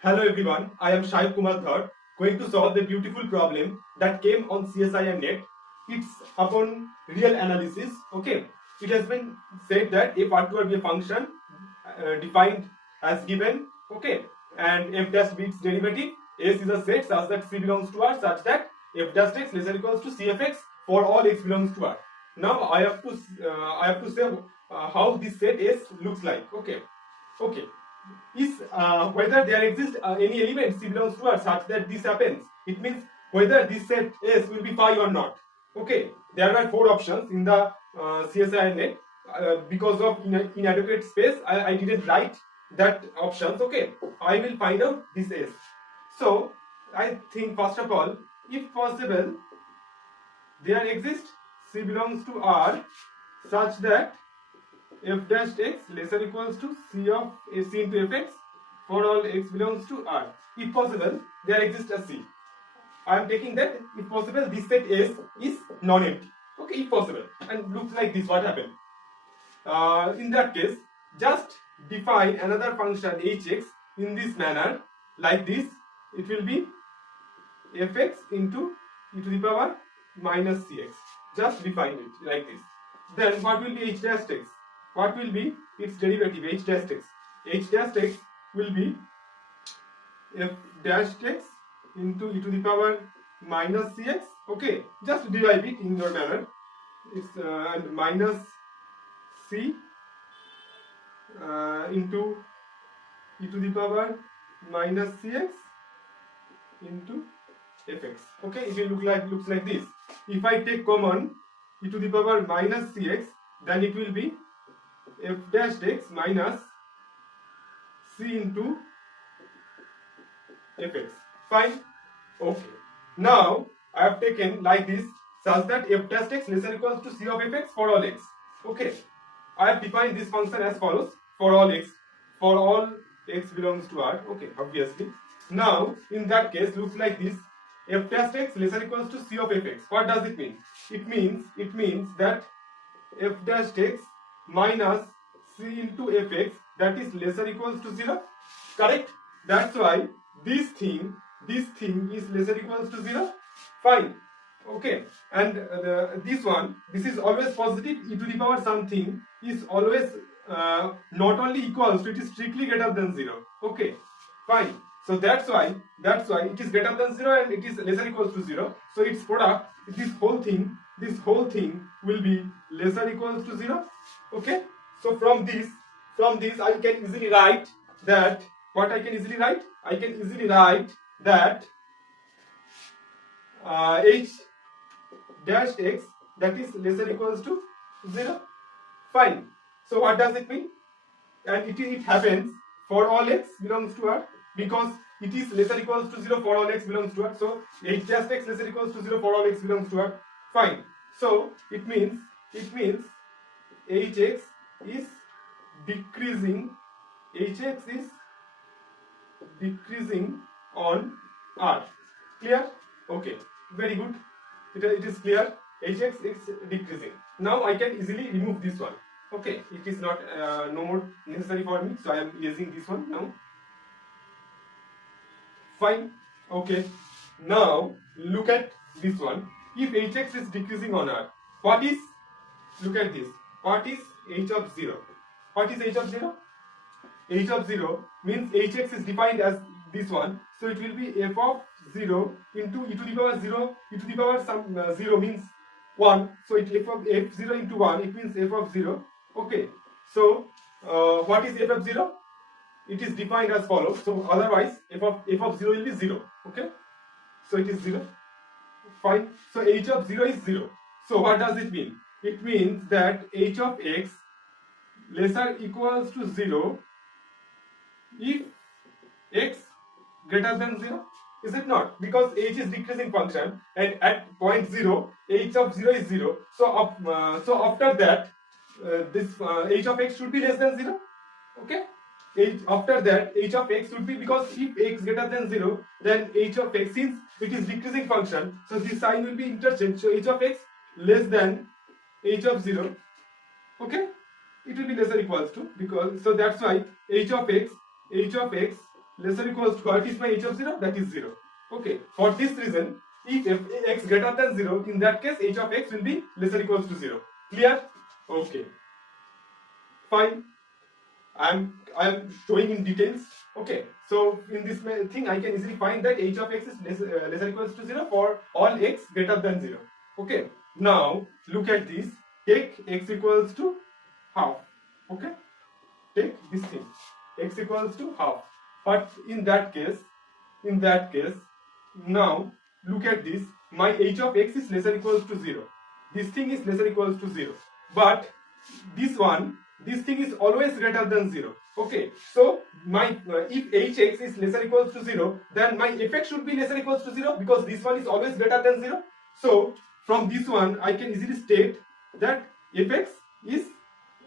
Hello everyone, I am Shaib Kumar Dhar, going to solve the beautiful problem that came on CSIR net. It's upon real analysis. Okay, it has been said that if R2 be a function defined as given, okay, and f dash be its derivative, S is a set such that C belongs to R, such that f dash x less or equals to C of x for all x belongs to R. Now I have to say how this set S looks like. Okay, is whether there exists any element C belongs to R such that this happens. It means whether this set S will be phi or not. Okay, there are four options in the CSIR net. Because of inadequate space, I didn't write that options. Okay, I will find out this S. So I think first of all, if possible, there exists C belongs to R such that f dash x less or equals to C of C into fx for all x belongs to R. If possible, there exists a C. I am taking that if possible this set S is non-empty. Okay, if possible, and looks like this. What happened? In that case, just define another function hx in this manner, like this. It will be fx into e to the power minus cx. Just define it like this. Then what will be h dash x? What will be its derivative h dash x? H dash x will be f dash x into e to the power minus cx. Okay, just derive it in your manner. It's and minus c into e to the power minus cx into fx. Okay, it will looks like this. If I take common e to the power minus cx, then it will be f dash x minus c into fx. Fine. Okay. Now I have taken like this such that f dash x less or equals to c of fx for all x. Okay. I have defined this function as follows for all x. For all x belongs to R. Okay, obviously. Now in that case looks like this. F dash x less or equals to c of fx. What does it mean? It means that f dash x minus c into fx, that is less or equals to 0. Correct? That's why this thing is less or equals to 0. Fine. Okay. And this is always positive. E to the power something is always not only equals to, it is strictly greater than 0. Okay. Fine. So that's why it is greater than 0 and it is less or equals to 0. So its product, this whole thing will be less or equals to 0. Okay. So from this I can easily write that what I can easily write? I can easily write that h dash x, that is less or equals to 0. Fine. So what does it mean? And it happens for all x belongs to R, because it is less or equals to 0 for all x belongs to R. So h dash x less or equals to 0 for all x belongs to R. Fine. So it means hx is decreasing. Hx is decreasing on R. Clear? Okay. Very good. It is clear. Hx is decreasing. Now I can easily remove this one. Okay. It is not no more necessary for me. So I am erasing this one now. Fine. Okay. Now look at this one. If hx is decreasing on R, what is? Look at this. What is h of 0? What is h of 0? H of 0 means hx is defined as this one. So it will be f of 0 into e to the power 0. E to the power some 0 means 1. So it f0 into 1. It means f of 0. Okay. So what is f of 0? It is defined as follows. So otherwise f of 0 will be 0. Okay. So it is 0. Fine. So h of 0 is 0. So what does it mean? It means that h of x lesser equals to 0 if x greater than 0. Is it not? Because h is decreasing function and at point 0 h of 0 is 0. So after that this h of x should be less than 0. Okay. After that h of x should be, because if x greater than 0 then h of x, since it is decreasing function, so this sign will be interchanged. So h of x less than h of 0. Okay. It will be less or equals to, because so that's why h of x less or equals to, what is my h of 0? That is 0. Okay, for this reason, if x greater than 0, in that case h of x will be less or equals to 0. Clear? Okay, fine. I'm showing in details. Okay, so in this thing I can easily find that h of x is less or equals to 0 for all x greater than 0. Okay, now look at this. Take x equals to half. Okay, take this thing, x equals to half. But in that case, now look at this. My h of x is less or equals to 0. This thing is less or equals to 0. But this thing is always greater than 0. Okay, so my if hx is less or equals to 0, then my fx should be less or equals to 0, because this one is always greater than 0. So from this one I can easily state that fx is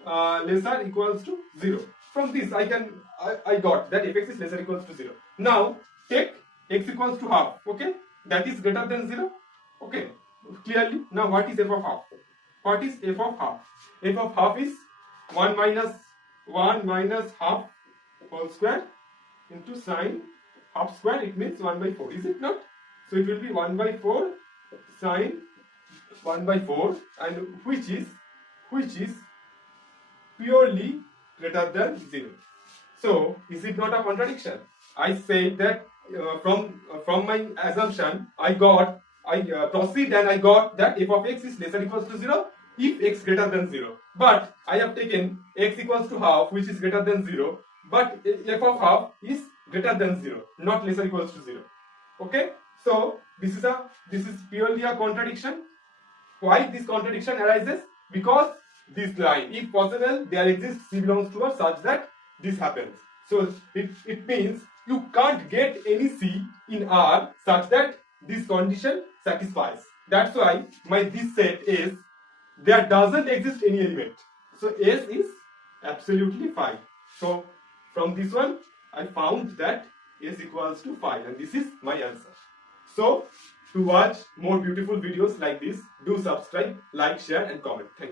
less or equals to 0. From this I got that fx is less or equals to 0. Now take x equals to half. Okay, that is greater than 0. Okay, clearly. Now what is f of half? What is f of half? F of half is 1 minus half whole square into sine half square. It means 1 by 4, is it not? So it will be 1 by 4 sine 1 by 4, and which is purely greater than 0. So is it not a contradiction? I say that from my assumption I proceed and I got that f of x is less or equals to 0 if x greater than 0. But I have taken x equals to half, which is greater than 0, but f of half is greater than 0, not less or equals to 0. Okay, so this is purely a contradiction. Why this contradiction arises? Because this line, if possible, there exists C belongs to R such that this happens. So it means you can't get any C in R such that this condition satisfies. That's why this set is, there doesn't exist any element. So S is absolutely fine. So from this one I found that S equals to 5, and this is my answer. So to watch more beautiful videos like this, do subscribe, like, share and comment. Thank you.